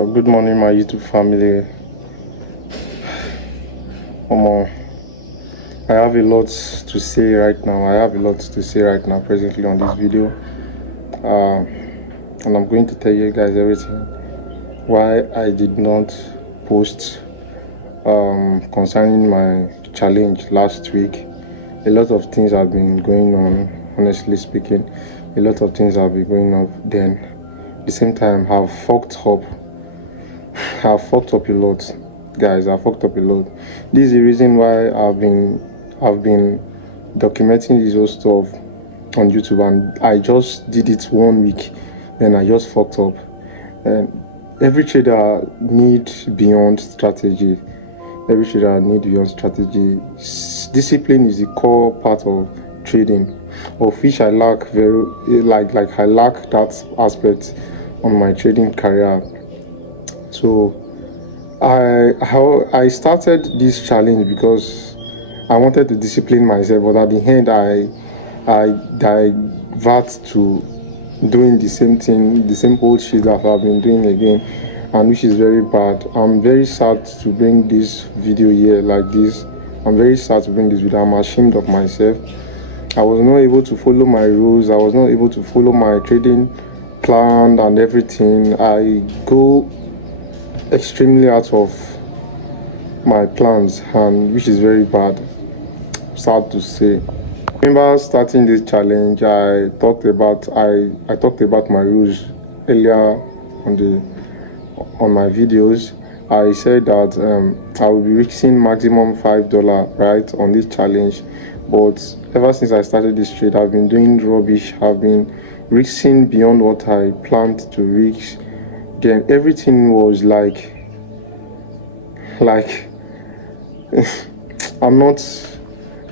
Good morning, my YouTube family. I have a lot to say right now. Presently on this video, and I'm going to tell you guys everything why I did not post concerning my challenge last week. A lot of things have been going on. Honestly speaking, a lot of things have been going on. Then, at the same time, I've fucked up a lot, guys. I fucked up a lot. This is the reason why I've been documenting this whole stuff on YouTube, and I just did it 1 week, then I just fucked up. And every trader need beyond strategy. Discipline is the core part of trading, of which I lack I lack that aspect on my trading career. So I started this challenge because I wanted to discipline myself, but at the end I divert to doing the same thing, the same old shit that I've been doing again, and which is very bad. I'm very sad to bring this video here like this. I'm ashamed of myself. I was not able to follow my rules. I was not able to follow my trading plan and everything. I go extremely out of my plans, and which is very bad. Sad to say. Remember starting this challenge, I talked about my rules earlier on my videos. I said that I will be risking maximum $5 right on this challenge, but ever since I started this trade, I've been doing rubbish. I've been risking beyond what I planned to risk. Then everything was like I'm not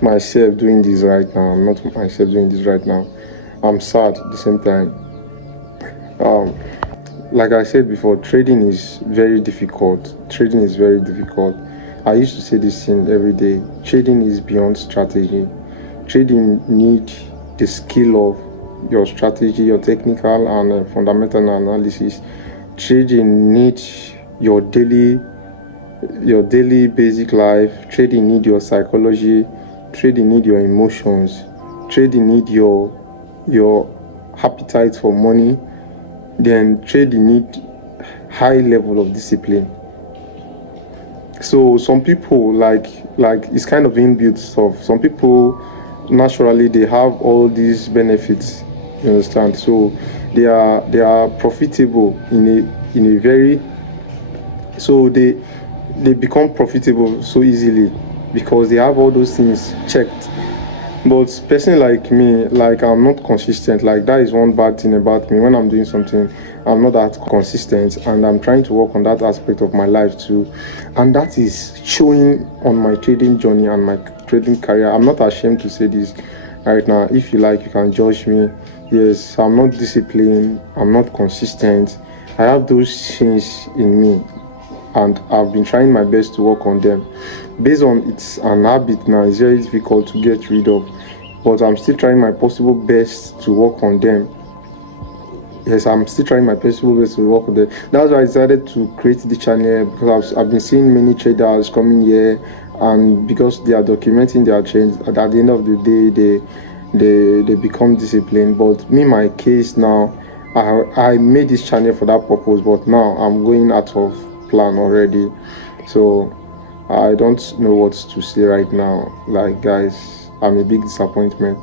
myself doing this right now. I'm sad at the same time. Like I said before, trading is very difficult. I used to say this thing every day. Trading is beyond strategy. Trading need the skill of your strategy, your technical and fundamental analysis. Trading needs your daily basic life. Trading need your psychology. Trading need your emotions. Trading need your appetite for money. Then trading need high level of discipline. So some people like it's kind of inbuilt stuff. Some people naturally they have all these benefits. You understand? So they are profitable in a very, so they become profitable so easily because they have all those things checked. But person like me, I'm not consistent. Like that is one bad thing about me. When I'm doing something, I'm not that consistent, and I'm trying to work on that aspect of my life too, and that is showing on my trading journey and my trading career. I'm not ashamed to say this right now. If you like, you can judge me. Yes, I'm not disciplined, I'm not consistent. I have those things in me, and I've been trying my best to work on them. Based on it's an habit now, it's very difficult to get rid of, but I'm still trying my possible best to work on them. Yes, I'm still trying my possible best to work on them. That's why I decided to create the channel, because I've been seeing many traders coming here, and because they are documenting their trends, at the end of the day they become disciplined. But me, my case now, I made this channel for that purpose, but now I'm going out of plan already. So I don't know what to say right now. Like, guys, I'm a big disappointment.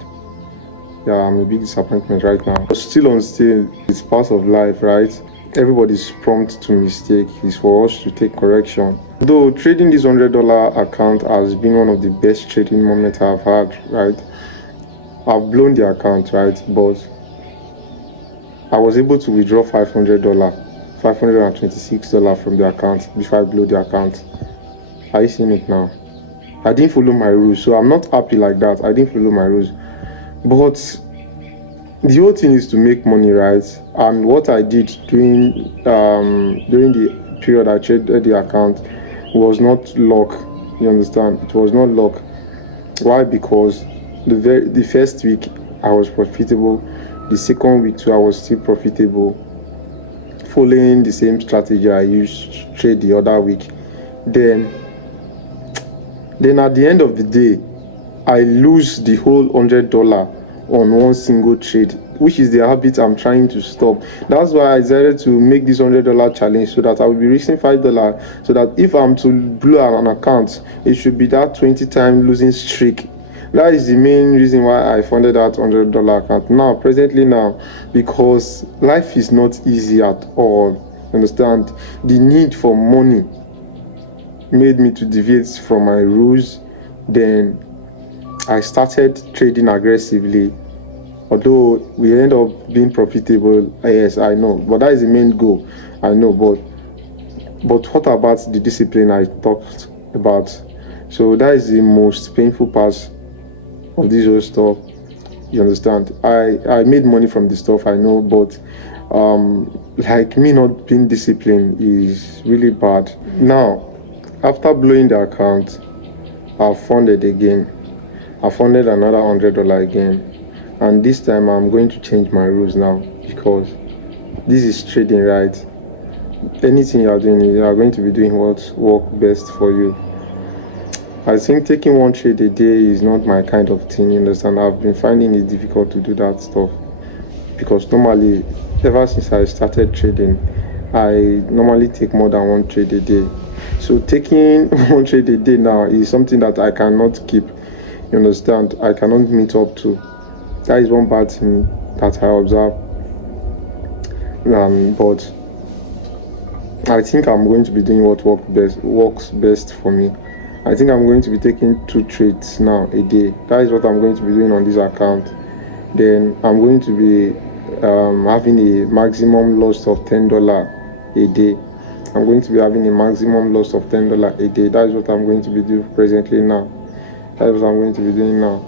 Yeah, I'm a big disappointment right now. But still, it's part of life, right? Everybody's prompt to mistake. It's for us to take correction. Though trading this $100 account has been one of the best trading moments I've had, right? I've blown the account, right? But I was able to withdraw $526 from the account before I blew the account. Are you seeing it now? I didn't follow my rules, so I'm not happy like that. I didn't follow my rules. But the whole thing is to make money, right? And what I did during the period I traded the account was not luck. You understand? It was not luck. Why? Because the first week I was profitable. The second week too, I was still profitable. following the same strategy I used to trade the other week. Then at the end of the day, I lose the whole $100 on one single trade, which is the habit I'm trying to stop. That's why I decided to make this $100 challenge, so that I will be risking $5, so that if I'm to blow an account, it should be that 20-time losing streak. That is the main reason why I funded that $100 account. Presently, because life is not easy at all. Understand? The need for money made me to deviate from my rules. Then I started trading aggressively, although we end up being profitable. Yes, I know, but that is the main goal. I know, but what about the discipline I talked about? So that is the most painful part of this whole stuff. You understand? I made money from the stuff, I know, but like me not being disciplined is really bad. Now, after blowing the account, I've funded again. I funded another $100 again, and this time I'm going to change my rules now, because this is trading, right? Anything you are doing, you are going to be doing what works best for you. I think taking one trade a day is not my kind of thing, you understand? I've been finding it difficult to do that stuff, because normally, ever since I started trading, I normally take more than one trade a day. So taking one trade a day now is something that I cannot keep. You understand? I cannot meet up to. That is one bad thing that I observe. But I think I'm going to be doing what works best for me. I think I'm going to be taking 2 trades now a day. That is what I'm going to be doing on this account. Then I'm going to be having a maximum loss of $10 a day. I'm going to be having a maximum loss of $10 a day. That is what I'm going to be doing presently now. That is what I'm going to be doing now.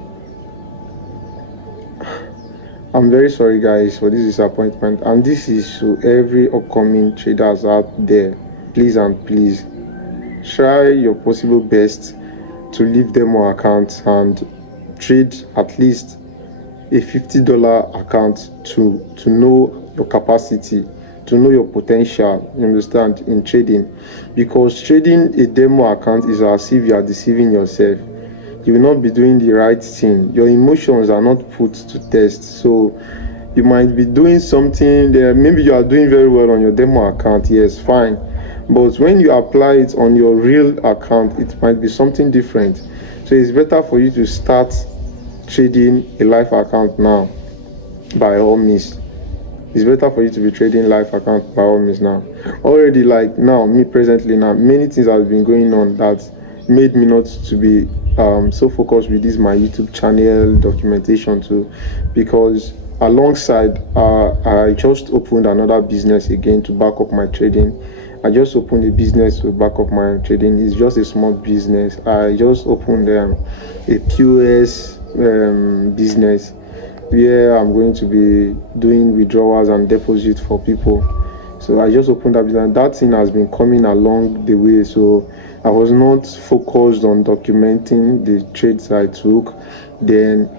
I'm very sorry, guys, for this disappointment, and this is to every upcoming traders out there. Please and please, try your possible best to leave demo accounts and trade at least a $50 account to know your capacity, to know your potential, you understand, in trading. Because trading a demo account is as if you are deceiving yourself. You will not be doing the right thing. Your emotions are not put to test. So you might be doing something there. Maybe you are doing very well on your demo account. Yes, fine. But when you apply it on your real account, it might be something different. So it's better for you to start trading a live account now, by all means. It's better for you to be trading live account by all means now. Already, like now, me presently now, many things have been going on that made me not to be so focused with this my YouTube channel documentation too, because alongside I just opened another business again to back up my trading. I just opened a business to back up my trading. It's just a small business. I just opened a POS business where I'm going to be doing withdrawals and deposits for people. So I just opened that business. That thing has been coming along the way. So I was not focused on documenting the trades I took. Then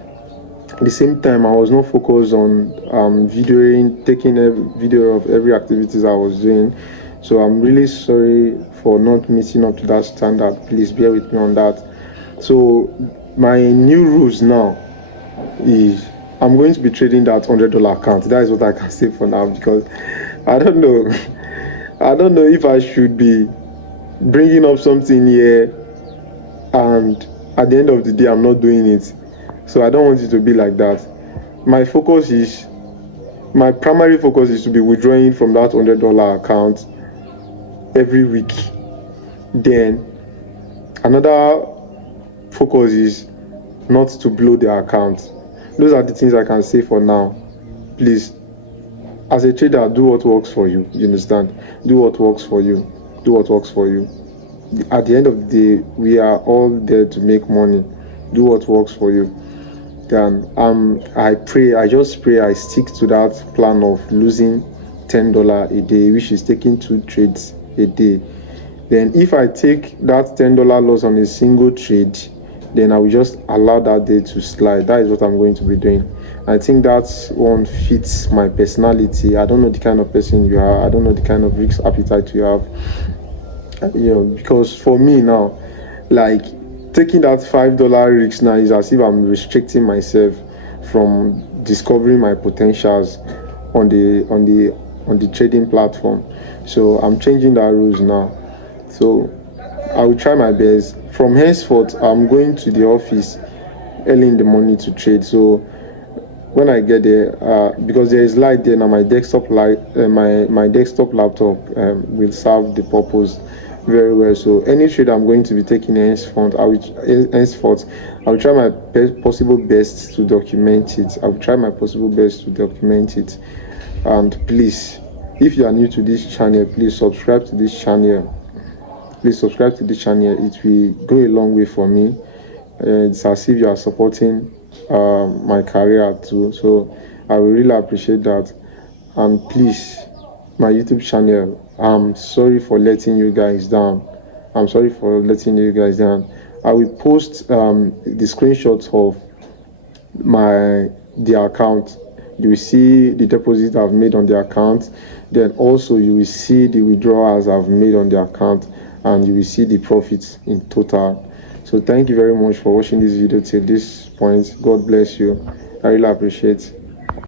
at the same time, I was not focused on taking a video of every activities I was doing. So I'm really sorry for not meeting up to that standard. Please bear with me on that. So my new rules now is I'm going to be trading that $100 account. That is what I can say for now, because I don't know if I should be bringing up something here and at the end of the day I'm not doing it. So I don't want it to be like that. My primary focus is to be withdrawing from that $100 account every week. Then another focus is not to blow the account. Those are the things I can say for now. Please, as a trader, do what works for you. You understand? Do what works for you. Do what works for you. At the end of the day, we are all there to make money. Do what works for you. Then I just pray I stick to that plan of losing $10 a day, which is taking 2 trades a day. Then if I take that $10 loss on a single trade, then I will just allow that day to slide. That is what I'm going to be doing. I think that one fits my personality. I don't know the kind of person you are. I don't know the kind of risk appetite you have. Because for me now, like taking that $5 risk now is as if I'm restricting myself from discovering my potentials on the trading platform. So I'm changing that rules now. So I will try my best. From henceforth, I'm going to the office early in the morning to trade. So when I get there, because there is light there now, my desktop light, my desktop laptop will serve the purpose very well. So any trade I'm going to be taking henceforth, I will try my possible best to document it. I will try my possible best to document it. And please, if you are new to this channel, please subscribe to this channel. Please subscribe to this channel. It will go a long way for me. It's as if you are supporting my career too. So I will really appreciate that. And please, my YouTube channel, I'm sorry for letting you guys down. I will post the screenshots of the account. You will see the deposit I've made on the account. Then also you will see the withdrawals I've made on the account, and you will see the profits in total. So thank you very much for watching this video till this point. God bless you. I really appreciate it.